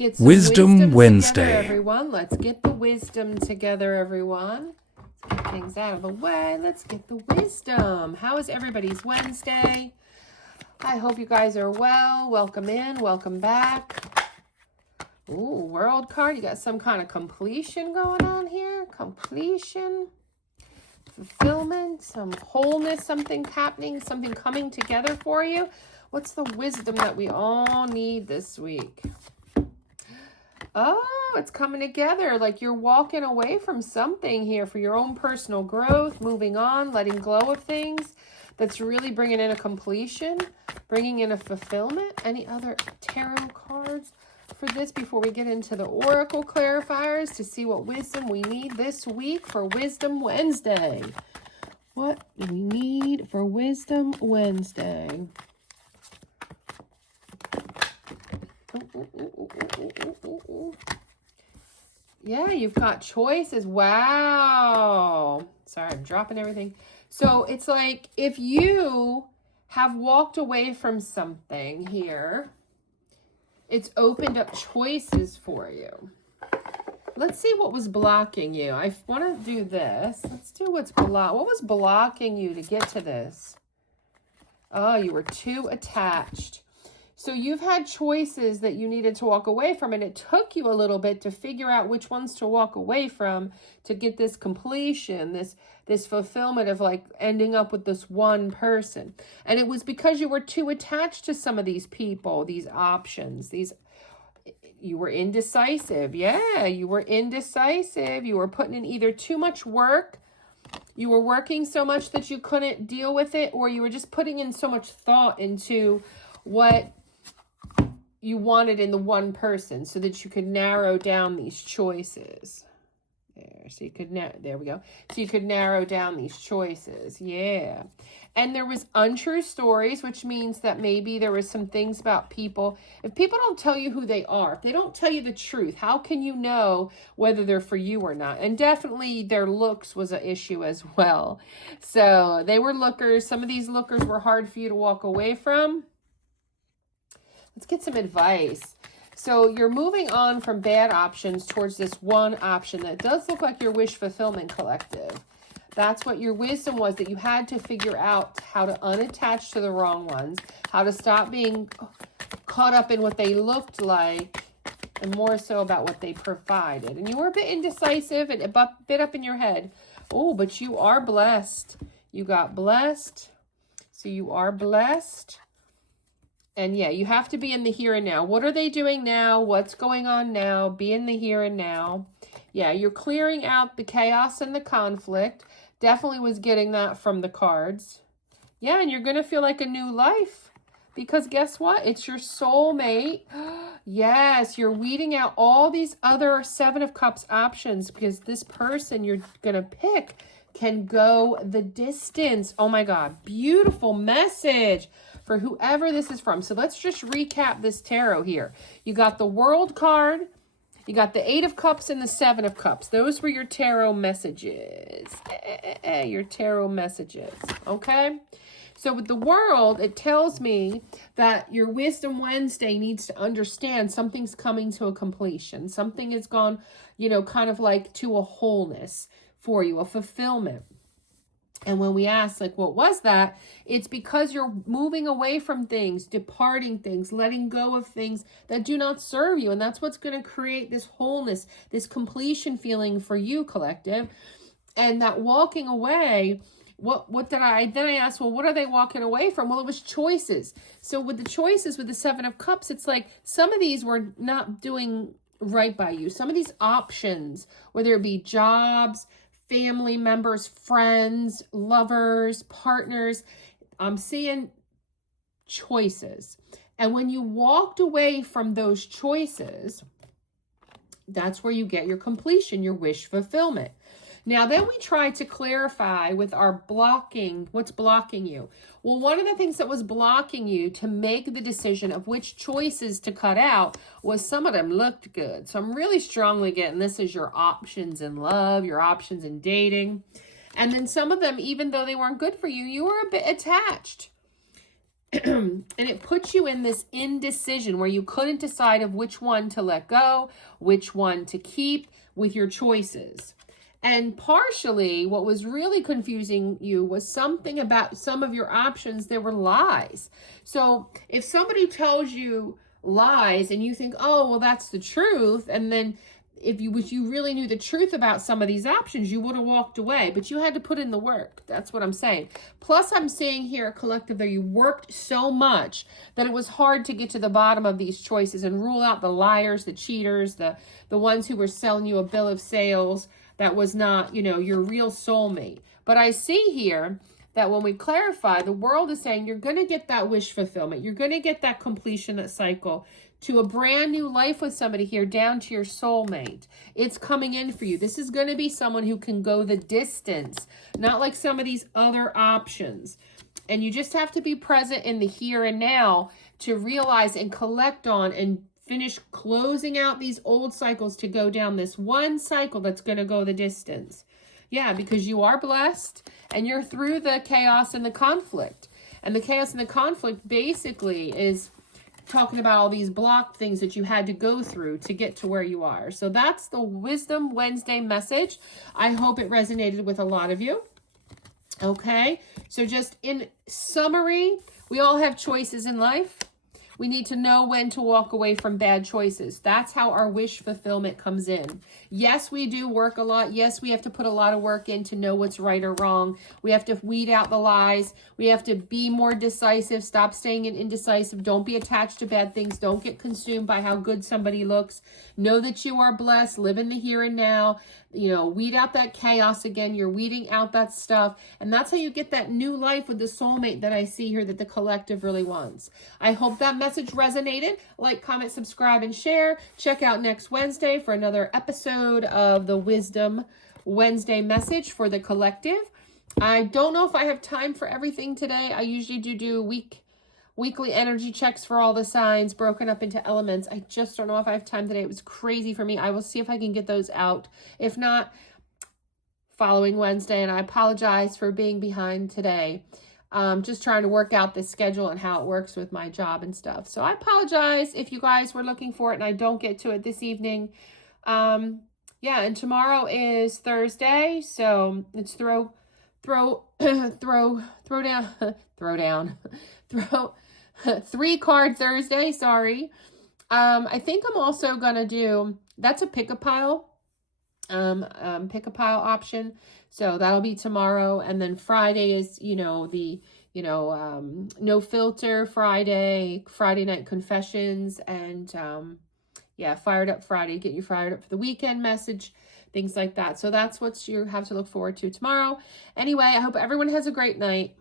Get some Wisdom wisdom together, Wednesday. everyone. Let's get the wisdom together, everyone. Let's get things out of the way. Let's get the wisdom. How is everybody's Wednesday? I hope you guys are well. Welcome in. Welcome back. Ooh, world card. You got some kind of completion going on here. Completion. Fulfillment. Some wholeness. Something happening. Something coming together for you. What's the wisdom that we all need this week? Oh, it's coming together. Like you're walking away from something here for your own personal growth, moving on, letting go of things. That's really bringing in a completion, bringing in a fulfillment. Any other tarot cards for this before we get into the oracle clarifiers to see what wisdom we need this week for Wisdom Wednesday? What do we need for Wisdom Wednesday? Yeah, you've got choices. Wow. Sorry, I'm dropping everything. So it's like if you have walked away from something here, it's opened up choices for you. Let's see what was blocking you. I want to do this. Let's do what was blocking you to get to this? Oh, you were too attached. So you've had choices that you needed to walk away from, and it took you a little bit to figure out which ones to walk away from to get this completion, this fulfillment of like ending up with this one person. And it was because you were too attached to some of these people, these options, you were indecisive. Yeah, you were indecisive. You were putting in either too much work, you were working so much that you couldn't deal with it, or you were just putting in so much thought into what you wanted in the one person so that you could narrow down these choices. There we go. So you could narrow down these choices. Yeah. And there was untrue stories, which means that maybe there was some things about people. If people don't tell you who they are, if they don't tell you the truth, how can you know whether they're for you or not? And definitely their looks was an issue as well. So they were lookers. Some of these lookers were hard for you to walk away from. Let's get some advice. So you're moving on from bad options towards this one option that does look like your wish fulfillment collective. That's what your wisdom was, that you had to figure out how to unattach to the wrong ones, how to stop being caught up in what they looked like, and more so about what they provided. And you were a bit indecisive and a bit up in your head. Oh, but you are blessed. You got blessed. So you are blessed. And yeah, you have to be in the here and now. What are they doing now? What's going on now? Be in the here and now. Yeah, you're clearing out the chaos and the conflict. Definitely was getting that from the cards. Yeah, and you're going to feel like a new life. Because guess what? It's your soulmate. Yes, you're weeding out all these other Seven of Cups options because this person you're going to pick can go the distance. Oh my God, beautiful message for whoever this is from. So let's just recap this tarot here. You got the World card. You got the Eight of Cups and the Seven of Cups. Those were your tarot messages. Your tarot messages. Okay? So with the World, it tells me that your Wisdom Wednesday needs to understand something's coming to a completion. Something has gone, kind of like to a wholeness for you, a fulfillment. And when we ask, like, what was that? It's because you're moving away from things, departing things, letting go of things that do not serve you. And that's what's going to create this wholeness, this completion feeling for you, collective. And that walking away, then I asked, well, what are they walking away from? Well, it was choices. So with the choices, with the Seven of Cups, it's like some of these were not doing right by you. Some of these options, whether it be jobs, family members, friends, lovers, partners, I'm seeing choices. And when you walked away from those choices, that's where you get your completion, your wish fulfillment. Now, then we try to clarify with our blocking, what's blocking you? Well, one of the things that was blocking you to make the decision of which choices to cut out was some of them looked good. So I'm really strongly getting this is your options in love, your options in dating. And then some of them, even though they weren't good for you, you were a bit attached. and it puts you in this indecision where you couldn't decide of which one to let go, which one to keep with your choices. And partially what was really confusing you was something about some of your options, there were lies. So if somebody tells you lies and you think, oh, well, that's the truth, and then if you really knew the truth about some of these options, you would have walked away, but you had to put in the work. That's what I'm saying. Plus, I'm seeing here, collective, that you worked so much that it was hard to get to the bottom of these choices and rule out the liars, the cheaters, the ones who were selling you a bill of sales that was not, you know, your real soulmate. But I see here that when we clarify, the world is saying you're going to get that wish fulfillment. You're going to get that completion cycle to a brand new life with somebody here, down to your soulmate. It's coming in for you. This is going to be someone who can go the distance, not like some of these other options. And you just have to be present in the here and now to realize and collect on and finish closing out these old cycles to go down this one cycle that's going to go the distance. Yeah, because you are blessed and you're through the chaos and the conflict. And the chaos and the conflict basically is talking about all these blocked things that you had to go through to get to where you are. So that's the Wisdom Wednesday message. I hope it resonated with a lot of you. Okay, so just in summary, we all have choices in life. We need to know when to walk away from bad choices. That's how our wish fulfillment comes in. Yes, we do work a lot. Yes, we have to put a lot of work in to know what's right or wrong. We have to weed out the lies. We have to be more decisive. Stop staying indecisive. Don't be attached to bad things. Don't get consumed by how good somebody looks. Know that you are blessed. Live in the here and now. You know, weed out that chaos again. You're weeding out that stuff. And that's how you get that new life with the soulmate that I see here that the collective really wants. I hope that message resonated. Like, comment, subscribe, and share. Check out next Wednesday for another episode of the Wisdom Wednesday message for the collective. I don't know if I have time for everything today. I usually do weekly energy checks for all the signs broken up into elements. I just don't know if I have time today. It was crazy for me. I will see if I can get those out. If not, following Wednesday, and I apologize for being behind today. Just trying to work out the schedule and how it works with my job and stuff. So I apologize if you guys were looking for it and I don't get to it this evening. Yeah, and tomorrow is Thursday, so it's throw down, 3-card Thursday, sorry. I think I'm also gonna do, that's a pick a pile option. So that'll be tomorrow. And then Friday is, no filter Friday night confessions, and yeah, fired up Friday, get you fired up for the weekend message, things like that. So that's what you have to look forward to tomorrow. Anyway, I hope everyone has a great night.